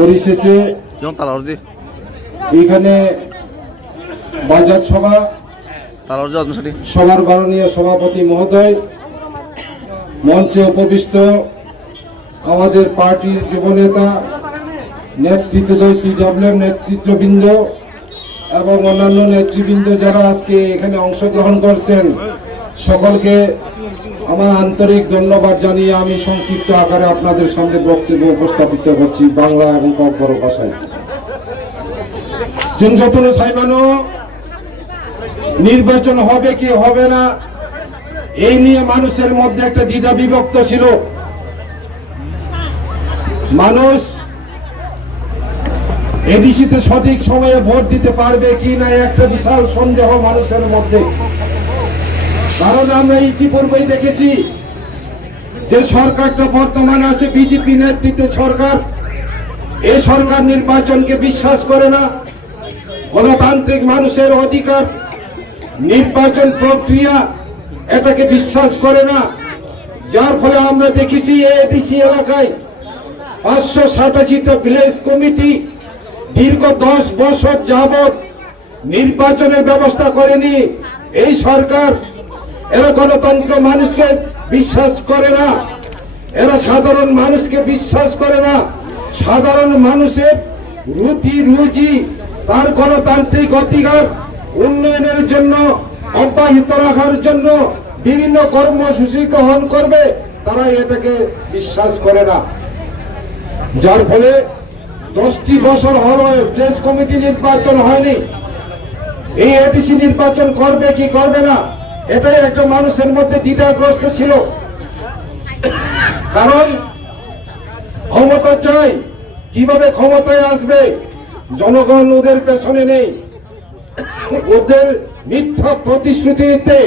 পরিশেষে এখানে বাজার সভা সভার মাননীয় সভাপতি মহোদয়, মঞ্চে উপবিষ্ট আমাদের পার্টির যুবনেতা নেতৃত্বদল পিডব্লিউএম নেতৃত্ববৃন্দ এবং অন্যান্য নেতৃবৃন্দ যারা আজকে এখানে অংশগ্রহণ করছেন, সকলকে আমার আন্তরিক ধন্যবাদ জানিয়ে আমি সংক্ষিপ্ত আকারে আপনাদের সামনে বক্তব্য উপস্থাপিত করছি বাংলা এবং বড় ভাষায়। যতন সাইমানো নির্বাচন হবে কি হবে না এই নিয়ে মানুষের মধ্যে একটা দ্বিধা বিভক্ত ছিল। মানুষ এডিসিতে সঠিক সময়ে ভোট দিতে পারবে কি না একটা বিশাল সন্দেহ মানুষের মধ্যে। কারণ আমরা ইতিপূর্বেই দেখেছি যে সরকারটা বর্তমানে আছে বিজেপি নেতৃত্বের সরকার, এই সরকার নির্বাচনকে বিশ্বাস করে না, গণতান্ত্রিক মানুষের অধিকার নির্বাচন প্রক্রিয়া এটাকে বিশ্বাস করে না। যার ফলে আমরা দেখেছি এডিসি এলাকায় 587টা ভিলেজ কমিটি দীর্ঘ 10 বছর যাবৎ নির্বাচনের ব্যবস্থা করেনি এই সরকার। এরা গণতন্ত্র মানুষকে বিশ্বাস করে না, এরা সাধারণ মানুষকে বিশ্বাস করে না। সাধারণ মানুষের রুটি রুজি তার গণতান্ত্রিক অধিকার উন্নয়নের জন্য অব্যাহত রাখার জন্য বিভিন্ন কর্মসূচি গ্রহণ করবে, তারা এটাকে বিশ্বাস করে না। যার ফলে 10টি বছর হলো প্লেস কমিটি নির্বাচন হয়নি। এই এডিসি নির্বাচন করবে কি করবে না এটাই একটা মানুষের মধ্যে দ্বিধাগ্রস্ত ছিল। কারণ ক্ষমতা চাই, কিভাবে ক্ষমতায় আসবে জনগণ ওদের পেছনে নেই। ওদের মিথ্যা প্রতিশ্রুতিতে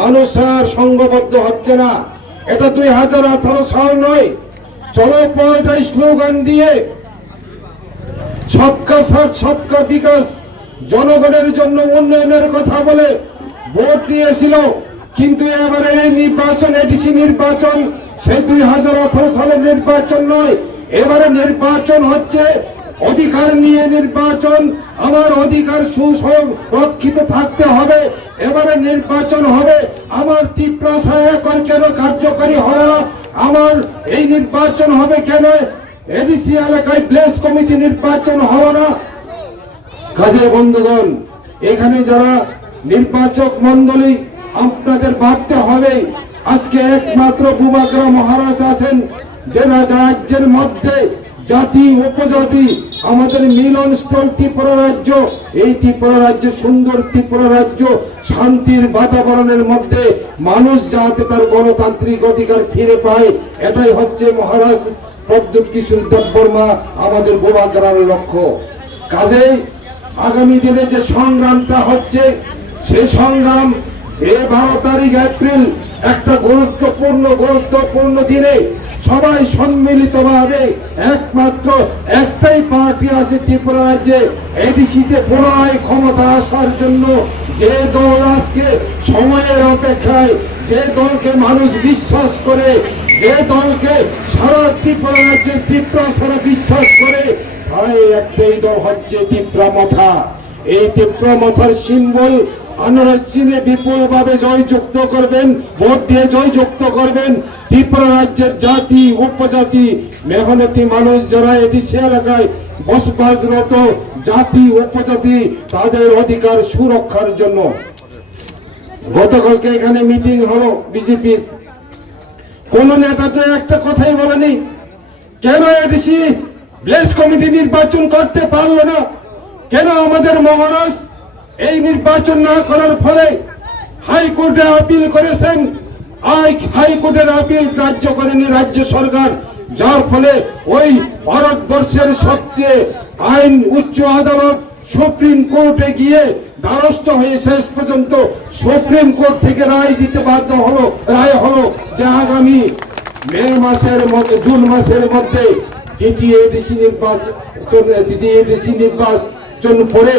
মানুষ আর সংঘবদ্ধ হচ্ছে না। এটা 2018 সাল নয়, চলো পাল্টাই স্লোগান দিয়ে সবকা সাথ সবকা বিকাশ জনগণের জন্য উন্নয়নের কথা বলে ভোট নিয়েছিল। কিন্তু এবারে এই নির্বাচন এডিসি নির্বাচন সেই 2018 সালের নির্বাচন নয়। এবারে নির্বাচন হচ্ছে অধিকার নিয়ে নির্বাচন, আমার অধিকার সুরক্ষিত থাকতে হবে। এবারে নির্বাচন হবে আমার তীব্রাশায় কেন কার্যকারী হবে না, আমার এই নির্বাচন হবে কেন এডিসি এলাকায় প্লেস কমিটি নির্বাচন হবে না। কাজে বন্ধুগণ, এখানে যারা নির্বাচক মন্ডলী আপনাদের ভাবতে হবে, আজকে একমাত্র বুবাগ্রা মহারাজ আছেন যে রাজ্যের মধ্যে জাতি উপজাতি আমাদের মিলনস্থল ত্রিপুরা রাজ্য। এই ত্রিপুরা রাজ্য সুন্দর ত্রিপুরা রাজ্য, শান্তির বাতাবরণের মধ্যে মানুষ যাতে তার গণতান্ত্রিক অধিকার ফিরে পায়, এটাই হচ্ছে মহারাজ প্রদ্যুৎ কিশোর দেববর্মা আমাদের বুবাগ্রার লক্ষ্য। কাজেই আগামী দিনে যে সংগ্রামটা হচ্ছে সে সংগ্রাম যে 12 তারিখ এপ্রিল একটা গুরুত্বপূর্ণ দিনে সবাই সম্মিলিতভাবে একমাত্র একটাই পার্টি আছে ত্রিপুরা রাজ্যে এডিসিতে পুনরায় ক্ষমতা আসার জন্য, যে দল আজকে সময়ের অপেক্ষায়, যে দলকে মানুষ বিশ্বাস করে, যে দলকে সারা ত্রিপুরা রাজ্যের ত্রিপুরা সারা বিশ্বাস করে, তাই একটাই দল হচ্ছে ত্রিপুরা মাথা। এই ত্রিপুরা মাথার সিম্বল আপনারা চিনে বিপুল ভাবে জয়যুক্ত করবেন, ভোট দিয়ে জয়যুক্ত করবেন। ত্রিপুরা রাজ্যের জাতি উপজাতি মেহনতি মানুষ যারা এডিসি এলাকায় বসবাসরত জাতি উপজাতি তাদের অধিকার সুরক্ষার জন্য। গতকালকে এখানে মিটিং হলো বিজেপির, কোন নেতা তো একটা কথাই বলেনি কেন এডিসি প্লেস কমিটি নির্বাচন করতে পারলো না, কেন আমাদের মহারাজ এই নির্বাচন না করার ফলে হাইকোর্টে আপিল করেছেন। হাইকোর্টের আপিল রাজ্য করেনি রাজ্য সরকার, যার ফলে ওই ভারতবর্ষের সবচেয়ে আইন উচ্চ আদালত সুপ্রিম কোর্টে গিয়ে দ্বারস্থ হয়ে শেষ পর্যন্ত সুপ্রিম কোর্ট থেকে রায় দিতে বাধ্য হলো। রায় হলো যে আগামী জুন মাসের মধ্যে দ্বিতীয় এডিসি নির্বাচন করে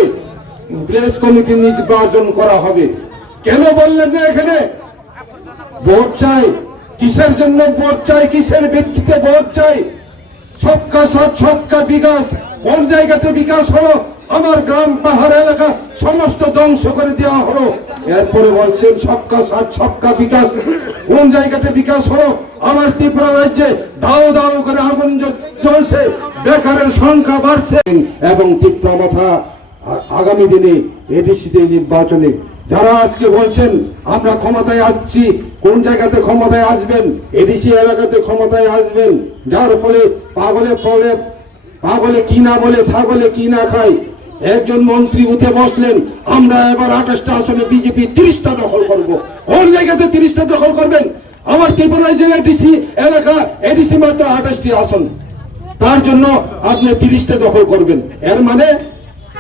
প্লেস কমিটি নির্বাচন করা হবে। কেন বললেন না এখানে ভোট চাই? কিসের জন্য ভোট চাই? কিসের ভিত্তিতে ভোট চাই? সবকা সাথ সবকা বিকাশ কোন জায়গাতে বিকাশ হলো? আমার গ্রাম পাহাড় এলাকা সমস্ত ধ্বংস করে দেওয়া হলো। এরপরে বলছেন সবকা সাথ সবকা বিকাশ, কোন জায়গাতে বিকাশ হলো? আমার ত্রিপুরা রাজ্যে দাও দাও করে আগুন জ্বলছে, বেকারের সংখ্যা বাড়ছে এবং ত্রিপুরা মাথা আগামী দিনে এডিসিতে নির্বাচনে যারা আজকে বলছেন আমরা ক্ষমতায় আসছি, কোন জায়গাতে ক্ষমতায় আসবেন? এডিসি এলাকাতে ক্ষমতায় আসবেন, যার ফলে পাগলে কি না বলে ছাগলে কি না খায়। একজন মন্ত্রী উঠে বসলেন আমরা এবার 28টা আসনে বিজেপি 30টা দখল করব। কোন জায়গাতে 30টা দখল করবেন? আমার ত্রিপুরায় যে এডিসি এলাকা, এডিসি মাত্র 28টি আসন, তার জন্য আপনি 30টা দখল করবেন। এর মানে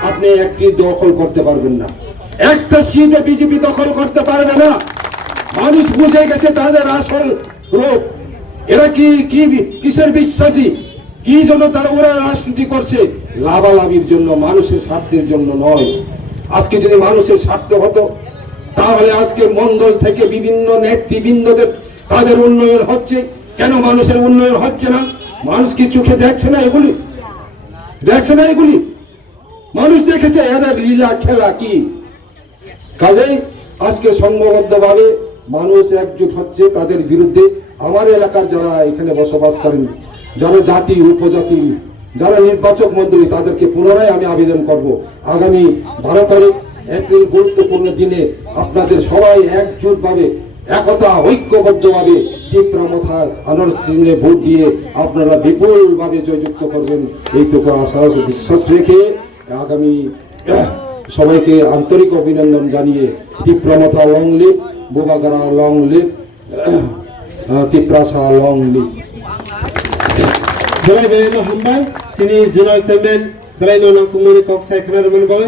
আপনি একটি দখল করতে পারবেন না, একটা সিটে বিজেপি দখল করতে পারবে না। মানুষ বুঝে গেছে তাদের আসল রূপ। এরা কিসের বিশ্বাসী, কি জন্য তারা ওরা রাজনীতি করছে? লাভালাভির জন্য, মানুষের স্বার্থের জন্য নয়। আজকে যদি মানুষের স্বার্থ হতো তাহলে আজকে মন্ডল থেকে বিভিন্ন নেতৃবৃন্দদের তাদের উন্নয়ন হচ্ছে। কেন মানুষের উন্নয়ন হচ্ছে না? মানুষ কি চোখে দেখছে না? এগুলি দেখছে না? এগুলি মানুষ দেখেছে এদের লীলা খেলা কি। কাজেই আজকে সংঘবদ্ধভাবে মানুষ একজোট হচ্ছে তাদের বিরুদ্ধে। আমার এলাকার যারা এখানে বসবাস করেন, যারা জাতি উপজাতি, যারা নির্বাচক মন্ডলী, তাদেরকে পুনরায় আমি আবেদন করব আগামী 12 তারিখ এপ্রিল গুরুত্বপূর্ণ দিনে আপনাদের সবাই একজোটভাবে একতা ঐক্যবদ্ধভাবে ত্রিপুরা মাথার আনারস চিহ্নে ভোট দিয়ে আপনারা বিপুলভাবে জয়যুক্ত করবেন, এইটুকু আশা বিশ্বাস রেখে আগামী সবাইকে আন্তরিক অভিনন্দন জানিয়ে ত্রিপুরা মাথা লং লিভ, বোবাগারা long live, Tripura long live. Belai belai hamba sini junai semen belai nong kumuni kok sai khana raman bawa.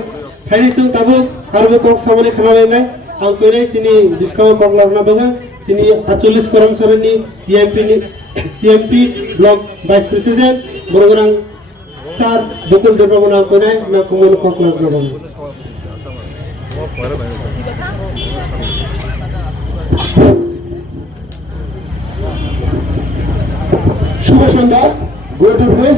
Hari sung tabu harbu kok samane khana lainai. Ang kore sini diskaw kok lagna bawa. Sini 48 koram sarani TMP block vice president Borograng sar Bukul Debabona kone na kumuni kok lagna bawa. শুভ সন্ধ্যা, good evening.